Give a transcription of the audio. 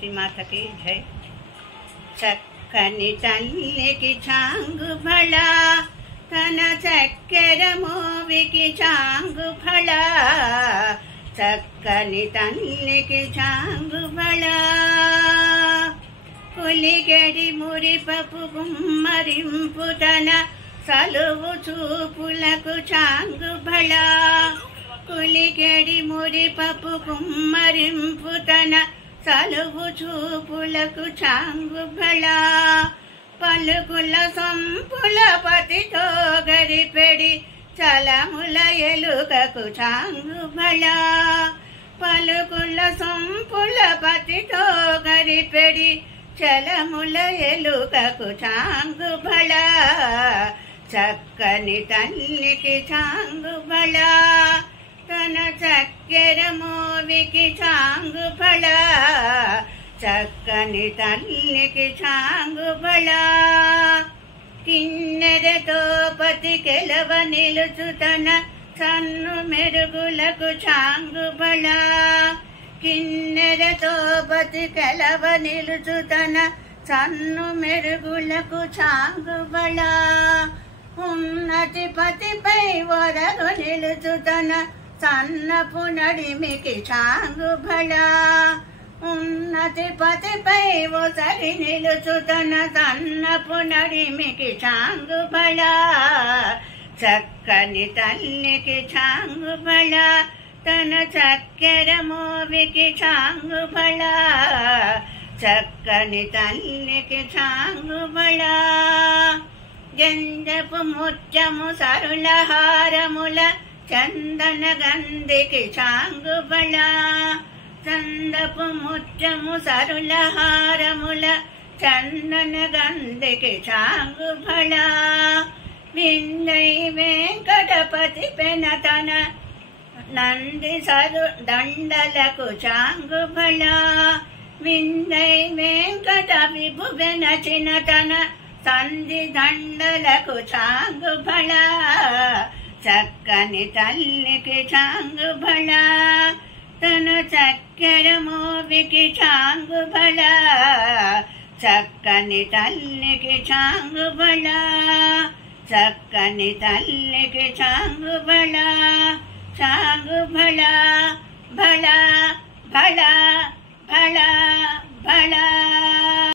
సరస్వతి మాతకి జై. చక్కని తల్లికి చాంగు ఫళ, తన చక్కెర మోవికి చాంగు ఫళ. చక్కని తల్లికి చాంగు ఫళ, కులిగడి మురిపపు గుమ్మరింపు తన సలువు చూపులకు చాంగు ఫళ. కులిగడి మురిపపు గుమ్మరింపు తన సలువు చూపులకు చాంగు ఫళ. పలుకుల సంపుల పతితో గరిపెడి చలముల ఎలుకకు చాంగు ఫళ. పలుకుల సంపుల పతితో గరిపెడి చలముల ఎలుకకు చాంగు ఫళ. చక్కని తల్లికి చాంగు ఫళ, తన చక్కెర మోవికి చాంగు ఫళ. చక్కని తల్లికి చాంగు ఫళ. కిన్నెరతో పతి కెలవ నిలుచు తన సన్ను మెరుగులకు చాంగు ఫళ. కిన్నెరతో పతి కెలవ నిలుచు తన సన్ను మెరుగులకు చాంగు ఫళ. ఉన్నతి పతిపై వరగు నిలుచు తన సన్నపు నడిమికి చాంగు ఫళ. ఉన్నతి పతిపై ఒసరి నిలుచు తన సన్నపు నడిమికి చాంగు ఫళ. చక్కని తల్లికి చాంగు ఫళ, తన చక్కెర మోవికి చాంగు ఫళ. చక్కని తల్లికి చాంగు ఫళ. గంధపు ముత్యము సరుల హారముల చందన గంధికి చాంగు ఫళ. చందపు ముత్యము సరుల హారముల చందన గంధికి చాంగు ఫళ. విన్నై వెంకటపతి పెన తన నంది సరు దండలకు చాంగు ఫళ. విన్నై వెంకట విభు వెనచిన తన సంధి దండలకు చాంగు ఫళ. చక్కని తల్లికి చాంగు ఫళ, తన చక్కెర మోవికి చాంగు ఫళ. చక్కని తల్లికి చాంగు ఫళ. చక్కని తల్లికి చాంగు ఫళ. చాంగు ఫళ ఫళ ఫళ ఫళ ఫళ.